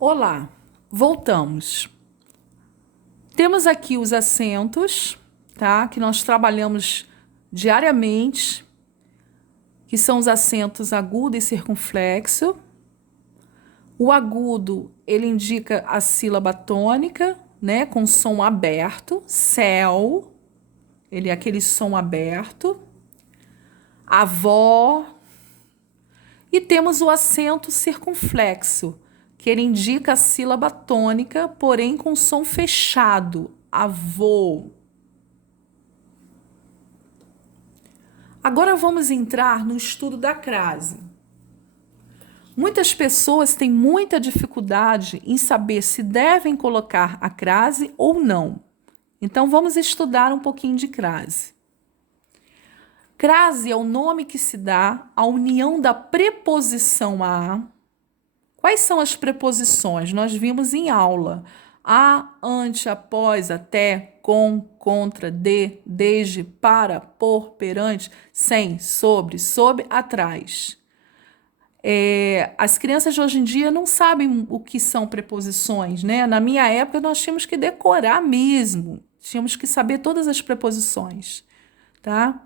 Olá, voltamos. Temos aqui os acentos, tá? Que nós trabalhamos diariamente, que são os acentos agudo e circunflexo. O agudo, ele indica a sílaba tônica, né? Com som aberto. Céu, ele é aquele som aberto. Avó. E temos o acento circunflexo, que ele indica a sílaba tônica, porém com som fechado. Avô. Agora vamos entrar no estudo da crase. Muitas pessoas têm muita dificuldade em saber se devem colocar a crase ou não. Então vamos estudar um pouquinho de crase. Crase é o nome que se dá à união da preposição a. Quais são as preposições? Nós vimos em aula. A, ante, após, até, com, contra, de, desde, para, por, perante, sem, sobre, sob, atrás. As crianças de hoje em dia não sabem o que são preposições, né? Na minha época, nós tínhamos que decorar mesmo. Tínhamos que saber todas as preposições, tá?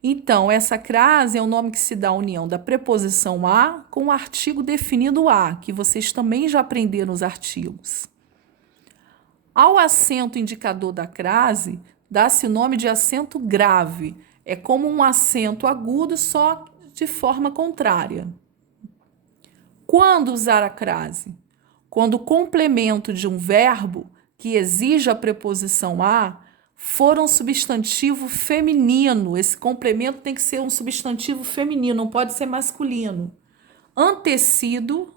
Então, essa crase é o nome que se dá à união da preposição a com o artigo definido a, que vocês também já aprenderam nos artigos. Ao acento indicador da crase, dá-se o nome de acento grave. É como um acento agudo, só de forma contrária. Quando usar a crase? Quando o complemento de um verbo que exige a preposição a for um substantivo feminino. Esse complemento tem que ser um substantivo feminino, não pode ser masculino. Antecedido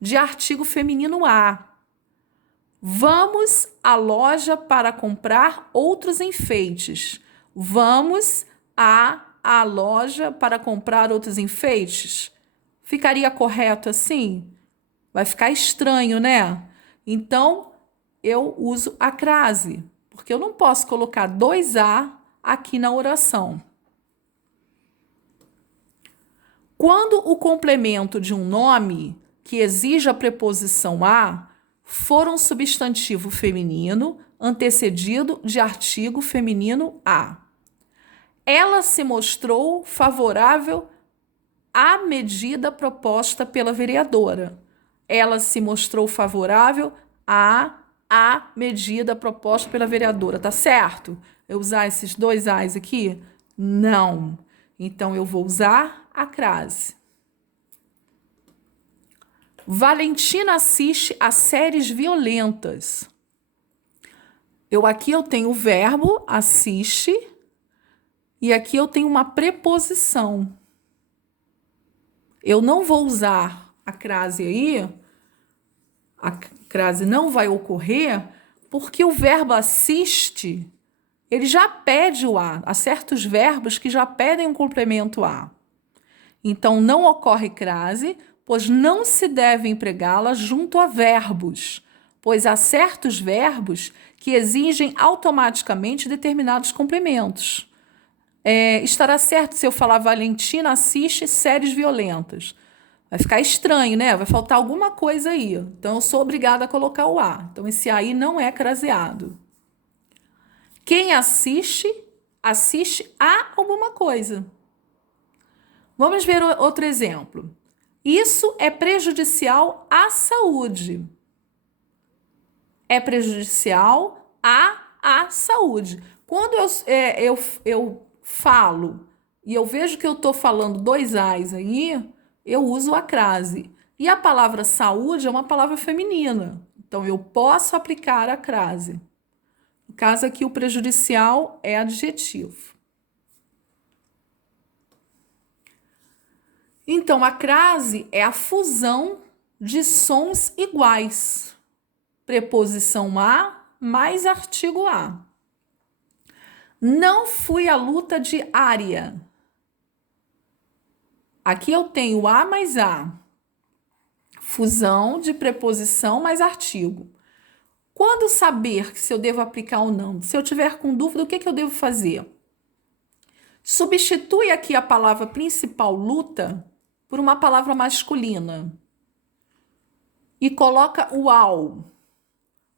de artigo feminino a. Vamos à loja para comprar outros enfeites. Vamos à loja para comprar outros enfeites? Ficaria correto assim? Vai ficar estranho, né? Então, eu uso a crase, porque eu não posso colocar dois A aqui na oração. Quando o complemento de um nome que exige a preposição a for um substantivo feminino antecedido de artigo feminino a. Ela se mostrou favorável à medida proposta pela vereadora. Ela se mostrou favorável à medida proposta pela vereadora, tá certo? Eu usar esses dois A's aqui? Não. Então, eu vou usar a crase. Valentina assiste a séries violentas. Aqui eu tenho o verbo assiste e aqui eu tenho uma preposição. Eu não vou usar a crase aí, a crase não vai ocorrer, porque o verbo assiste, ele já pede o a. Há certos verbos que já pedem um complemento a. Então, não ocorre crase, pois não se deve empregá-la junto a verbos, pois há certos verbos que exigem automaticamente determinados complementos. Estará certo se eu falar Valentina assiste séries violentas. Vai ficar estranho, né? Vai faltar alguma coisa aí. Então, eu sou obrigada a colocar o a. Então, esse aí não é craseado. Quem assiste, assiste a alguma coisa. Vamos ver outro exemplo. Isso é prejudicial à saúde. É prejudicial à saúde. Quando eu falo e eu vejo que eu estou falando dois A's aí, eu uso a crase. E a palavra saúde é uma palavra feminina. Então, eu posso aplicar a crase. No caso aqui, o prejudicial é adjetivo. Então, a crase é a fusão de sons iguais. Preposição a mais artigo a. Não fui à luta de área. Aqui eu tenho a mais a. Fusão de preposição mais artigo. Quando saber se eu devo aplicar ou não? Se eu tiver com dúvida, o que eu devo fazer? Substitui aqui a palavra principal luta por uma palavra masculina. e coloca o ao.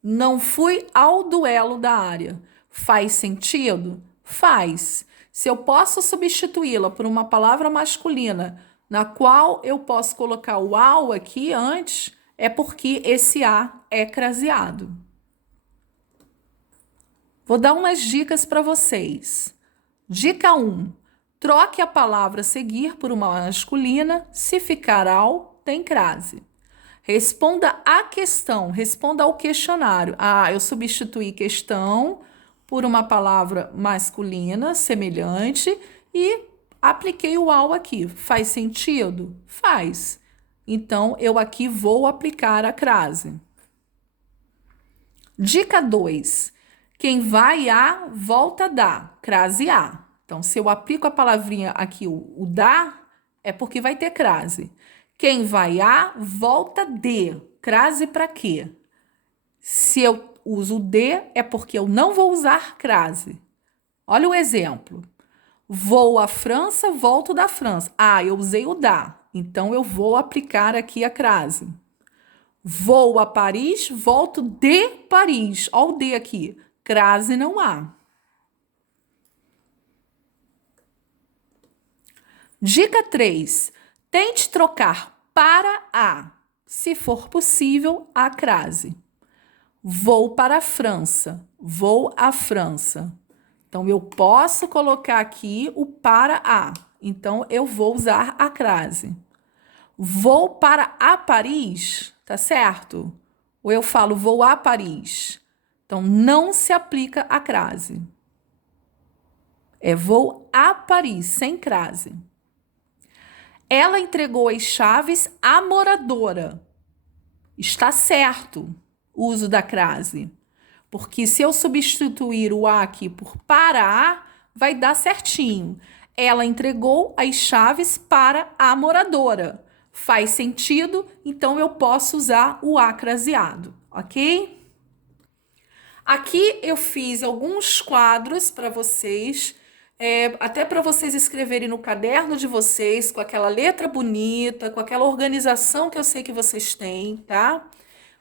Não fui ao duelo da área. Faz sentido? Faz. Se eu posso substituí-la por uma palavra masculina, na qual eu posso colocar o ao aqui antes, é porque esse a é craseado. Vou dar umas dicas para vocês. Dica 1. Troque a palavra seguir por uma masculina. Se ficar ao, tem crase. Responda a questão, responda ao questionário. Eu substituí questão por uma palavra masculina semelhante e apliquei o ao aqui. Faz sentido? Faz. Então, eu aqui vou aplicar a crase. Dica 2. Quem vai a, volta dá. Crase a. Então, se eu aplico a palavrinha aqui, o dá, é porque vai ter crase. Quem vai a, volta de. Crase para quê? Se eu uso de, é porque eu não vou usar crase. Olha o exemplo. Vou à França, volto da França. Eu usei o da. Então, eu vou aplicar aqui a crase. Vou a Paris, volto de Paris. Olha o de aqui. Crase não há. Dica 3. Tente trocar para a. Se for possível, a crase. Vou para a França. Vou à França. Então, eu posso colocar aqui o para a. Então, eu vou usar a crase. Vou para a Paris, tá certo? Ou eu falo vou a Paris. Então, não se aplica a crase. É vou a Paris, sem crase. Ela entregou as chaves à moradora. Está certo o uso da crase. Porque se eu substituir o a aqui por para a, vai dar certinho. Ela entregou as chaves para a moradora. Faz sentido, então eu posso usar o a craseado, ok? Aqui eu fiz alguns quadros para vocês, até para vocês escreverem no caderno de vocês, com aquela letra bonita, com aquela organização que eu sei que vocês têm, tá?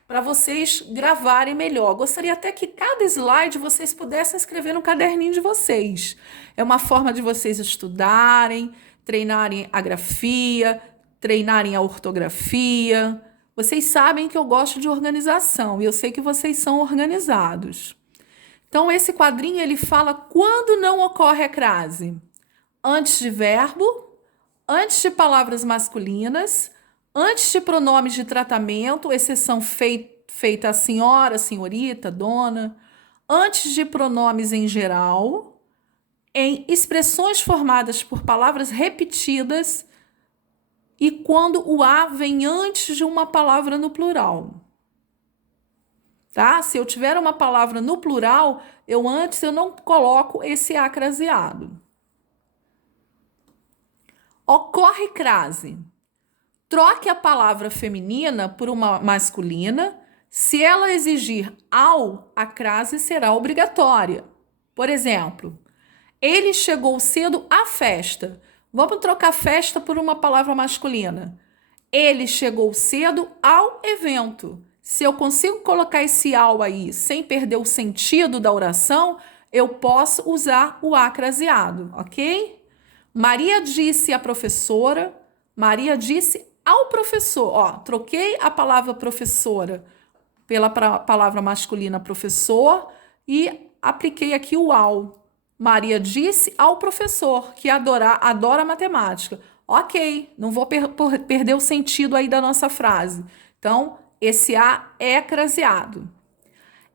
Para vocês gravarem melhor. Gostaria até que cada slide vocês pudessem escrever no caderninho de vocês. É uma forma de vocês estudarem, treinarem a grafia, treinarem a ortografia. Vocês sabem que eu gosto de organização e eu sei que vocês são organizados. Então, esse quadrinho, ele fala quando não ocorre a crase. Antes de verbo, antes de palavras masculinas, antes de pronomes de tratamento, exceção feita a senhora, senhorita, dona, antes de pronomes em geral, em expressões formadas por palavras repetidas e quando o a vem antes de uma palavra no plural. Tá? Se eu tiver uma palavra no plural, eu não coloco esse a craseado. Ocorre crase. Troque a palavra feminina por uma masculina. Se ela exigir ao, a crase será obrigatória. Por exemplo, ele chegou cedo à festa. Vamos trocar festa por uma palavra masculina. Ele chegou cedo ao evento. Se eu consigo colocar esse ao aí sem perder o sentido da oração, eu posso usar o a craseado, ok? Maria disse à professora, Maria disse ao professor. Troquei a palavra professora pela palavra masculina professor e apliquei aqui o ao. Maria disse ao professor que adora matemática. Ok, não vou perder o sentido aí da nossa frase. Então, esse a é craseado.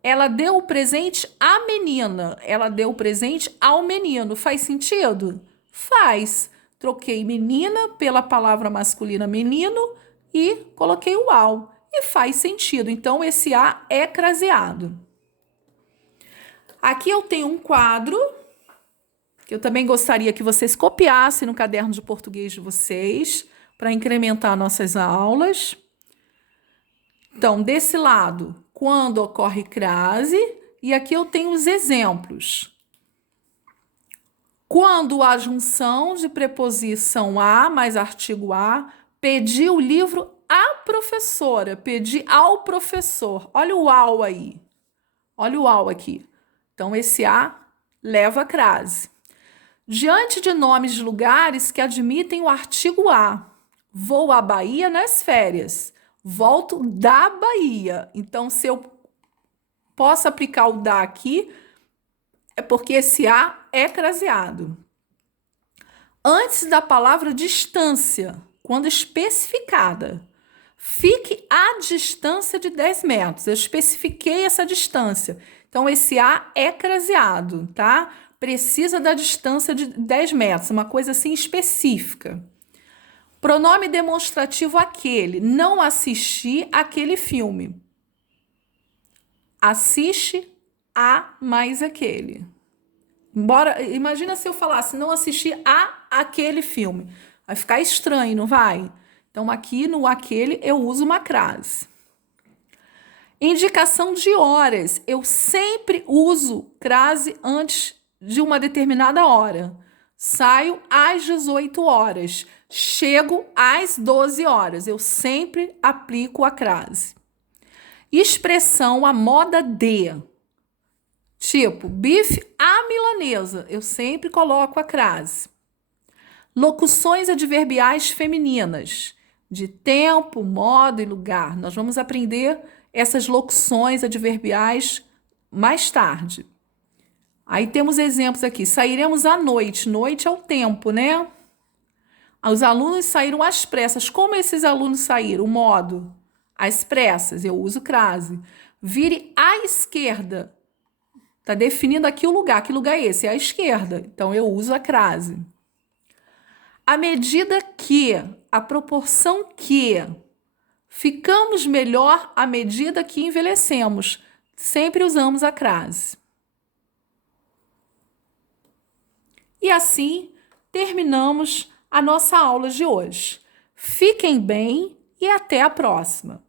Ela deu o presente à menina. Ela deu o presente ao menino. Faz sentido? Faz. Troquei menina pela palavra masculina menino e coloquei o ao. E faz sentido. Então, esse a é craseado. Aqui eu tenho um quadro que eu também gostaria que vocês copiassem no caderno de português de vocês para incrementar nossas aulas. Então, desse lado, quando ocorre crase, e aqui eu tenho os exemplos. Quando a junção de preposição a mais artigo a, pedi o livro a professora, pedi ao professor. Olha o ao aí. Olha o ao aqui. Então, esse a leva a crase. Diante de nomes de lugares que admitem o artigo a. Vou à Bahia nas férias. Volto da Bahia. Então, se eu posso aplicar o da aqui, é porque esse a é craseado. Antes da palavra distância, quando especificada, fique à distância de 10 metros. Eu especifiquei essa distância. Então, esse a é craseado, tá? Precisa da distância de 10 metros, uma coisa assim específica. Pronome demonstrativo aquele. Não assisti aquele filme. Assiste a mais aquele. Imagina se eu falasse não assisti a aquele filme. Vai ficar estranho, não vai? Então, aqui no aquele eu uso uma crase. Indicação de horas. Eu sempre uso crase antes de uma determinada hora. Saio às 18 horas. Chego às 12 horas. Eu sempre aplico a crase. Expressão à moda de. Tipo, bife à milanesa. Eu sempre coloco a crase. Locuções adverbiais femininas. De tempo, modo e lugar. Nós vamos aprender essas locuções adverbiais mais tarde. Aí temos exemplos aqui. Sairemos à noite. Noite é o tempo, né? Os alunos saíram às pressas. Como esses alunos saíram? O modo. Às pressas. Eu uso crase. Vire à esquerda. Está definindo aqui o lugar. Que lugar é esse? É a esquerda. Então, eu uso a crase. À medida que, a proporção que, ficamos melhor à medida que envelhecemos. Sempre usamos a crase. E assim, terminamos a nossa aula de hoje. Fiquem bem e até a próxima.